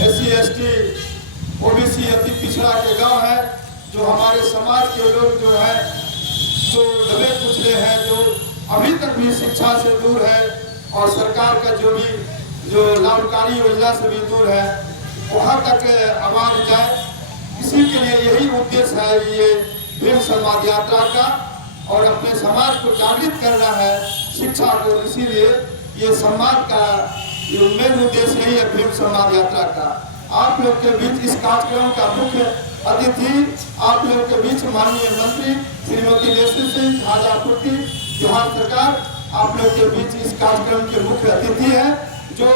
SC ST OBC अति पिछड़ा के गांव है, जो हमारे समाज के लोग जो है जो दबे कुचले हैं, जो अभी तक भी शिक्षा से दूर है और सरकार का जो लाभकारी योजना से भी दूर है, वहाँ तक आवाज जाए। इसी के लिए यही उद्देश्य है ये भीम संवाद यात्रा का, और अपने समाज को जागृत करना है शिक्षा को। इसीलिए ये संवाद का मेन उद्देश्य यही है भीम संवाद यात्रा का। आप लोग के बीच इस कार्यक्रम का मुख्य अतिथि आप लोग के बीच माननीय मंत्री श्रीमती लेसी सिंह खाद्य आपूर्ति बिहार सरकार आप लोग के बीच इस कार्यक्रम के मुख्य अतिथि है, जो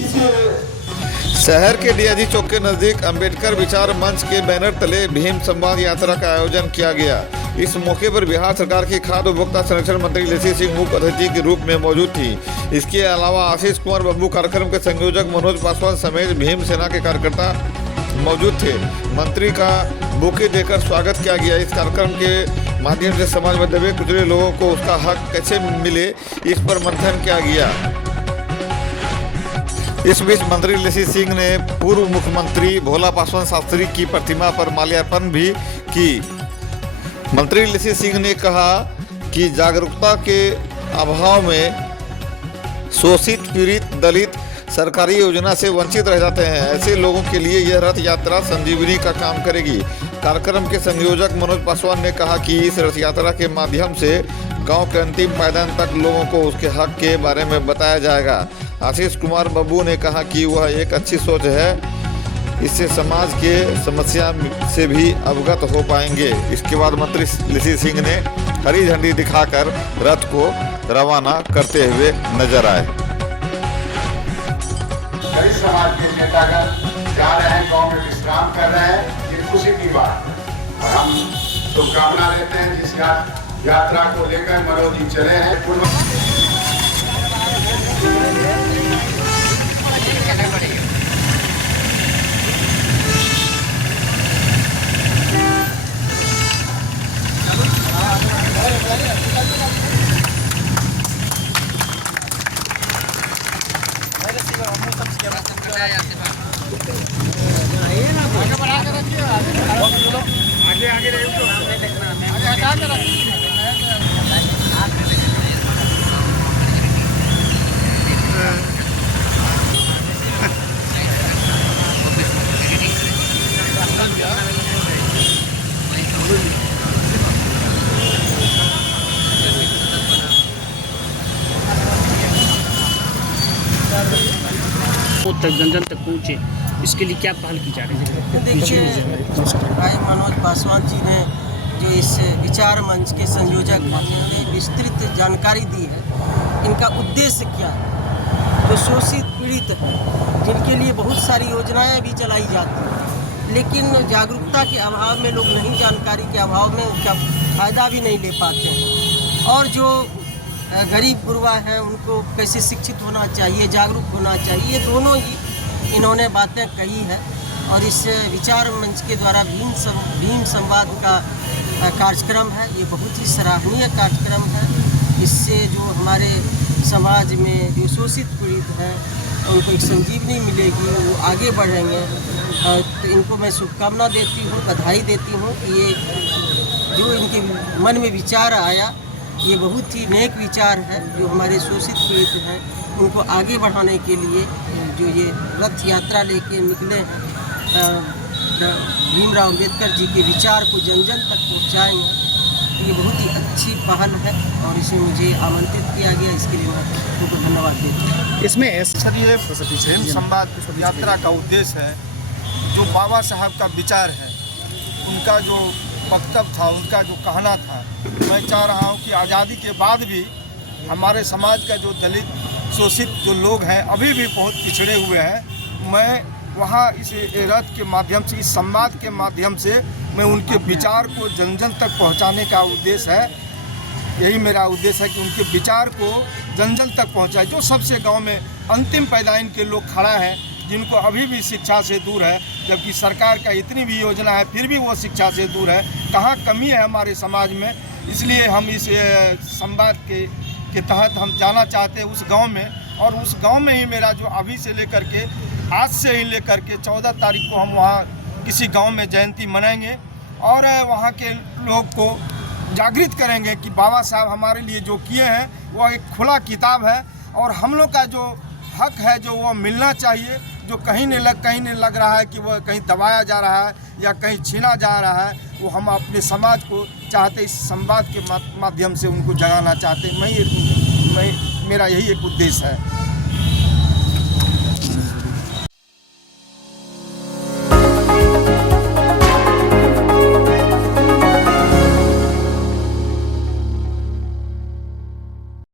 इसे शहर के डीआईजी चौक के नजदीक अंबेडकर विचार मंच के बैनर तले भीम संवाद यात्रा का आयोजन किया गया। इस मौके पर बिहार सरकार की खाद्य उपभोक्ता संरक्षण मंत्री लेसी सिंह मुख्य अतिथि के रूप में मौजूद थी। इसके अलावा आशीष कुमार बब्बू, कार्यक्रम के संयोजक मनोज पासवान समेत भीम सेना के कार्यकर्ता मौजूद थे। मंत्री का बुके देकर स्वागत किया गया। इस कार्यक्रम के माध्यम से समाज में दबे कुचले लोगों को उसका हक कैसे मिले, इस पर मंथन किया गया। इस बीच मंत्री लेसी सिंह ने पूर्व मुख्यमंत्री भोला पासवान शास्त्री की प्रतिमा पर माल्यार्पण भी की। मंत्री लेसी सिंह ने कहा कि जागरूकता के अभाव में शोषित, पीड़ित, दलित सरकारी योजना से वंचित रह जाते हैं। ऐसे लोगों के लिए यह रथ यात्रा संजीवनी का काम करेगी। कार्यक्रम के संयोजक मनोज पासवान ने कहा कि इस रथ यात्रा के माध्यम से गांव के अंतिम पायदान तक लोगों को उसके हक के बारे में बताया जाएगा। आशीष कुमार बब्बू ने कहा कि वह एक अच्छी सोच है, इससे समाज के समस्या से भी अवगत हो पाएंगे। इसके बाद मंत्री लेसी सिंह ने हरी झंडी दिखाकर रथ को रवाना करते हुए नजर आए। कई समाज के नेतागण जा रहे हैं, गांव में विश्राम कर रहे हैं, ये खुशी की बात। और हम शुभकामना देते हैं जिस यात्रा को लेकर मनोज जी चले हैं। आगे आगे तक जन जन तक पहुँचे, इसके लिए क्या पहल की जा रही है? देखिए, भाई मनोज पासवान जी ने जो इस विचार मंच के संयोजक ने विस्तृत जानकारी दी है, इनका उद्देश्य क्या है। जो शोषित, पीड़ित है, जिनके लिए बहुत सारी योजनाएं भी चलाई जाती हैं, लेकिन जागरूकता के अभाव में लोग नहीं, जानकारी के अभाव में उनका फ़ायदा भी नहीं ले पाते हैं। और जो गरीब गुरबा हैं, उनको कैसे शिक्षित होना चाहिए, जागरूक होना चाहिए, दोनों ही इन्होंने बातें कही है। और इस विचार मंच के द्वारा भीम संवाद का कार्यक्रम है, ये बहुत ही सराहनीय कार्यक्रम है। इससे जो हमारे समाज में जो शोषित पीड़ित हैं, उनको एक संजीवनी मिलेगी, वो आगे बढ़ेंगे। तो इनको मैं शुभकामना देती हूँ, बधाई देती हूँ कि ये जो इनके मन में विचार आया, ये बहुत ही नेक विचार है। जो हमारे शोषित पीड़ित हैं, उनको आगे बढ़ाने के लिए जो ये रथ यात्रा लेके निकले हैं, भीमराव अम्बेडकर जी के विचार को जन जन तक पहुँचाएंगे। ये बहुत ही अच्छी पहल है और इसमें मुझे आमंत्रित किया गया, इसके लिए मैं उनको धन्यवाद देता हूँ। इसमें भीम संवाद यात्रा का उद्देश्य है, जो बाबा साहब का विचार है, उनका जो वक्तव्य था, उनका जो कहना था, मैं चाह रहा हूँ कि आज़ादी के बाद भी हमारे समाज का जो दलित शोषित जो लोग हैं, अभी भी बहुत पिछड़े हुए हैं, मैं वहाँ इस रथ के माध्यम से, इस संवाद के माध्यम से मैं उनके विचार को जन जन तक पहुँचाने का उद्देश्य है। यही मेरा उद्देश्य है कि उनके विचार को जन जन तक पहुँचाए। जो सबसे गांव में अंतिम पैदाइन के लोग खड़ा हैं, जिनको अभी भी शिक्षा से दूर है, जबकि सरकार का इतनी भी योजना है, फिर भी वो शिक्षा से दूर है। कहाँ कमी है हमारे समाज में, इसलिए हम इस संवाद के तहत हम जाना चाहते हैं उस गांव में और उस गांव में ही मेरा जो अभी से लेकर के आज से ही लेकर के 14 तारीख को हम वहाँ किसी गांव में जयंती मनाएंगे और वहाँ के लोग को जागृत करेंगे कि बाबा साहब हमारे लिए जो किए हैं वो एक खुला किताब है और हम लोग का जो हक है जो वो मिलना चाहिए, जो कहीं नहीं लग रहा है कि वो कहीं दबाया जा रहा है या कहीं छीना जा रहा है, वो हम अपने समाज को चाहते इस संवाद के माध्यम से उनको जगाना चाहते हैं। मेरा यही एक उद्देश्य है।